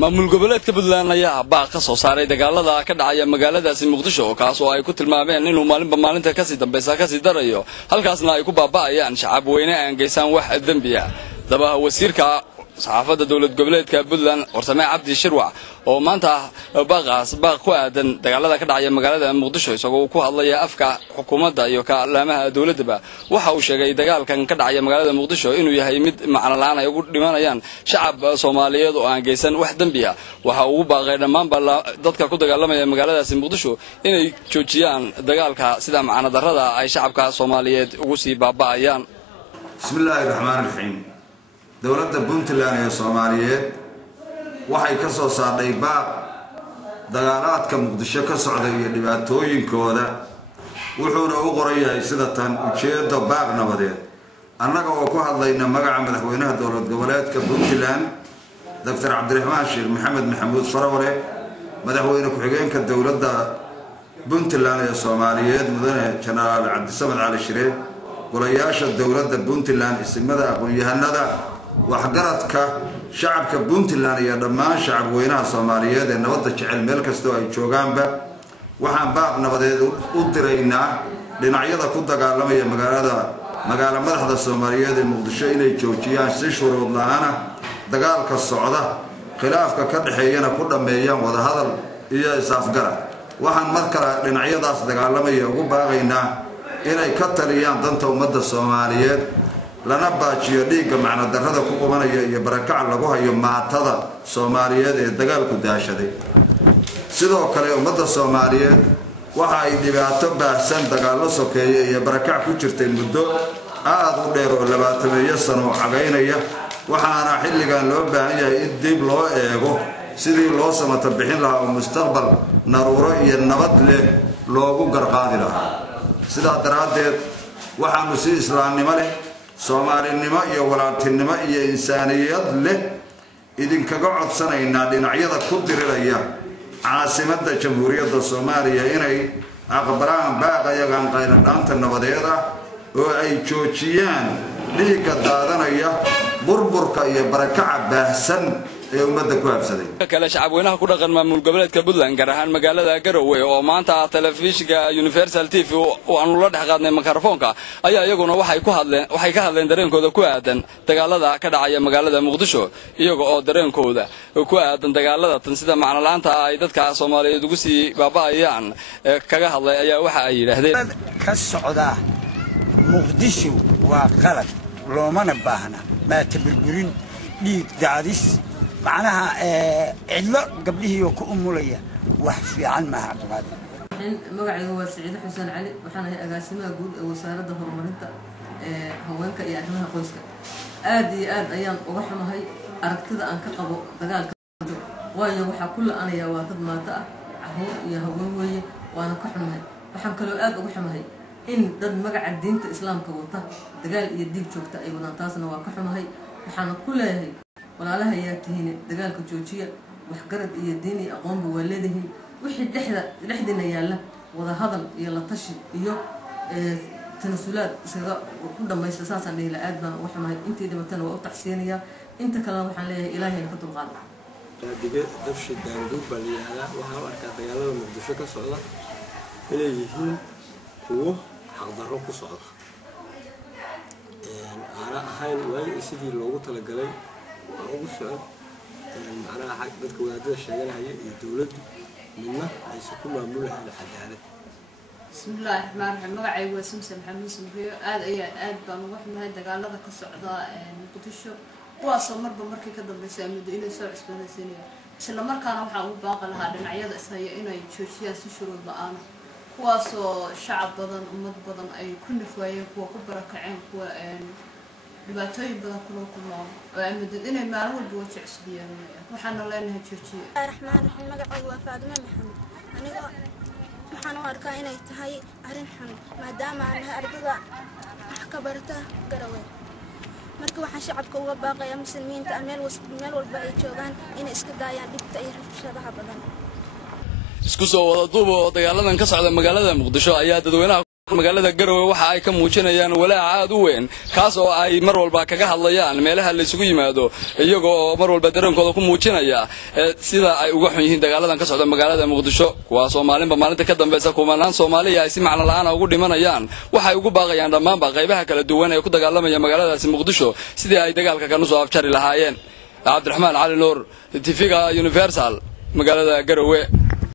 maamul goboleedka Puntland ayaa baaq ka soo saaray dagaalada ka dhacaya magaaladaasi Muqdisho kaas oo ay ku tilmaameen inuu maalinta ka sii dambaysa ka sii darayo halkaasna ay ku baaba'ayaan shacab weyne aan geysan wax dambi ah daba wasiirka saxaafadda dawlad goboleedka Puntland Warsame Cabdi Shirwac oo maanta baaq ku aadan dagaalada ka dhacaya magaalada Muqdisho isagoo ku hadlaya afka xukuumadda iyo kaalmaha dawladda waxa uu sheegay dagaalkan ka dhacaya magaalada Muqdisho inuu yahay mid macna la'aan ay ugu dhimanayaan shacab Soomaaliyeed oo aan geysan wax dambi ah waxa uu baaqay dhammaan dadka ku dagaalamaya magaaladaasi Muqdisho inay joojiyaan dagaalka sida macna darrada ay shacabka Soomaaliyeed ugu sii baaba'ayaan. Bismillahir Rahmanir Rahiim. dawladda Puntland ee Soomaaliyeed waxay ka soo saartay baaq dagaaladka Muqdisho ka socda iyo dhibaatooyinkooda wuxuuna u qorayaa sida tan ujeedo baaq nabadeed annaga oo ku hadlayna magaca madaxweynaha dawlad goboleedka Puntland Dr. Cabdiraxmaan Sheekh Maxamed Maxamuud Farawale madaxweyne ku-xigeenka dawladda Puntland ee Soomaaliyeed mudane Generaal Cabdisamed Cali Shire golayaasha dawladda Puntland ismada aqoon-yahanada waxgaradka shacabka Puntland iyo dhammaan shacab weynaha Soomaaliyeed ee nabadda jecel meel kasta oo ay joogaanba waxaan baaq nabadeed u diraynaa dhinacyada ku dagaalamaya magaala madaxda Soomaaliyeed ee Muqdisho inay joojiyaan si shuruud la'aan dagaalka socda khilaafka ka dhaxeeyana ku dhameeyaan wada hadal iyo is-afgarad waxaan markale dhinacyadaas dagaalamaya ugu baaqaynaa inay ka taliyaan danta ummadda Soomaaliyeed lana baajiyo dhiigga macna darrada ku qubanaya iyo barakac lagu hayo maatada Soomaaliyeed ee dagaalku daashaday sidoo kale ummadda Soomaaliyeed waxa ay dhibaato baahsan dagaalo sokeeye iyo barakac ku jirtay muddo aad u dheer oo 20 sano cagaynaya waxaana xilligan loo baahan yahay in dib loo eego sidii loo samata bixin lahaa oo mustaqbal naruuro iyo nabad leh loogu garqaadi lahaa sidaa daraadeed waxaanu si islaamnimo leh Soomaalinimo iyo walaaltinimo iyo insaaniyad leh idinkaga codsanaynaa dhinacyada ku diriraya caasimadda Jamhuuriyadda Soomaaliya inay aqbalaan baaqayagan qayladhaanta nabadeed oo ay joojiyaan dhiigga daadanaya burburka iyo barakaca baahsan ee ummadda ku habsaday kala shacab weynaha ku dhaqan maamul goboleedka Puntland gaar ahaan magaalada Garowe oo maanta telefishinka Universal TV oo aanu la dhex qaadnay mikrofoonka ayaa iyaguna waxay ka hadleen dareenkooda ku aadan dagaalada ka dhacaya magaalada Muqdisho iyaga oo dareenkooda ku aadan dagaalada tan sida macna la'aanta ay dadka Soomaaliyeed ugu sii baaba'ayaan kaga hadlay ayaa waxa ay yiraahdeen ka socda Muqdisho waa qalad loomana baahna ma taburburin dhiig daadis معناها علة قبله وكأمولية وحفي عن ما عقبات. مقعد هو سعيد حسين علي وحنا أقاسمها جود وسارة هرمونتا هوانك يعلمها قوسك. آد أيام وحنا هاي أردت كذا أنك قبو دجال ويا وح كل أنا يا واحد ما تأ هو يا هو ويا وأنا كحنا هاي وحنا كلو آد وحنا هاي إن ضد مقعد دين الإسلام كوطة دجال يديك شوكتا أي ونطاسنا وكحنا هاي وحنا كلها هاي. walaalaha ayaa tihiin dagaalka joojiya wax garad iyo diin iyo aqoon buu leedahay wixii dhexdina yaala wada hadal iyo la tashi iyo tanasulaad isaga ku dhamaysta saasan dhigla aad baan wax mahay intii dhimatana waa u taxsiinaya inta kale waxaan leeyahay ilaahay ka dulqaad diga dabshi daanduub baliyaada waxa arka dagaalada Muqdisho ka socda inay yihiin kuwo xaqdarro ku socda ana ahayn way sidii loogu talagalay ugu socod macnaha xaq dadka wadaadada sheeganaya iyo dawladdu midna ay ku maamulahaan cadaalad. Bismillahir Rahmanir Rahiim magacaygu waa Samson Maxamed Samriyo aad baan ugu xumahay dagaalada ka socda Muqdisho kuwaasoo marba markii ka dambeysay muddo inay soo cusboonaysiinayaan isla markaana waxaan u baaqan lahaa dhinacyada ishaya inay joojiyaan si shuruud la'aan kuwaasoo shacab badan ummad badan ay ku nafwaayeen kuwa ku barakaceen kuwa dhibaatooyin badan kuloo kulmaan oo amadad inay maalin walba wajh cusbiyaan waxaana leenahay joojiye. Raxmaan Raxiim magacaygu waa Faadimo Maxamed aniga waxaan u arkaa inay tahay arrin xun maadaama aan ardayda wax ka barata Garowe marka waxaan shacabka uga baaqayaa muslimiinta meel walba ay joogaan inay iska daayaan dhibta iyo rabshadaha badan. isku soo wada duubo dagaaladan ka socda magaalada Muqdisho ayaa dadweynaha magaalada Garowe waxa ay ka muujinayaan walaac aad u weyn kaas oo ay mar walba kaga hadlayaan meelaha la isugu yimaado iyagoo mar walba dareenkooda ku muujinaya sida ay uga xun yihiin dagaaladan ka socda magaalada Muqdisho kuwaas oo maalinta ka dambaysa kumanaan Soomaaliya ay si macna la'aan ugu dhimanayaan waxay ugu baaqayaan dhammaan qaybaha kala duwan ee ku dagaalamaya magaaladaasi Muqdisho sidii ay dagaalka ka soo afjari lahaayeen Cabdiraxmaan Cali Nuur TV-ga Universal magaalada Garowe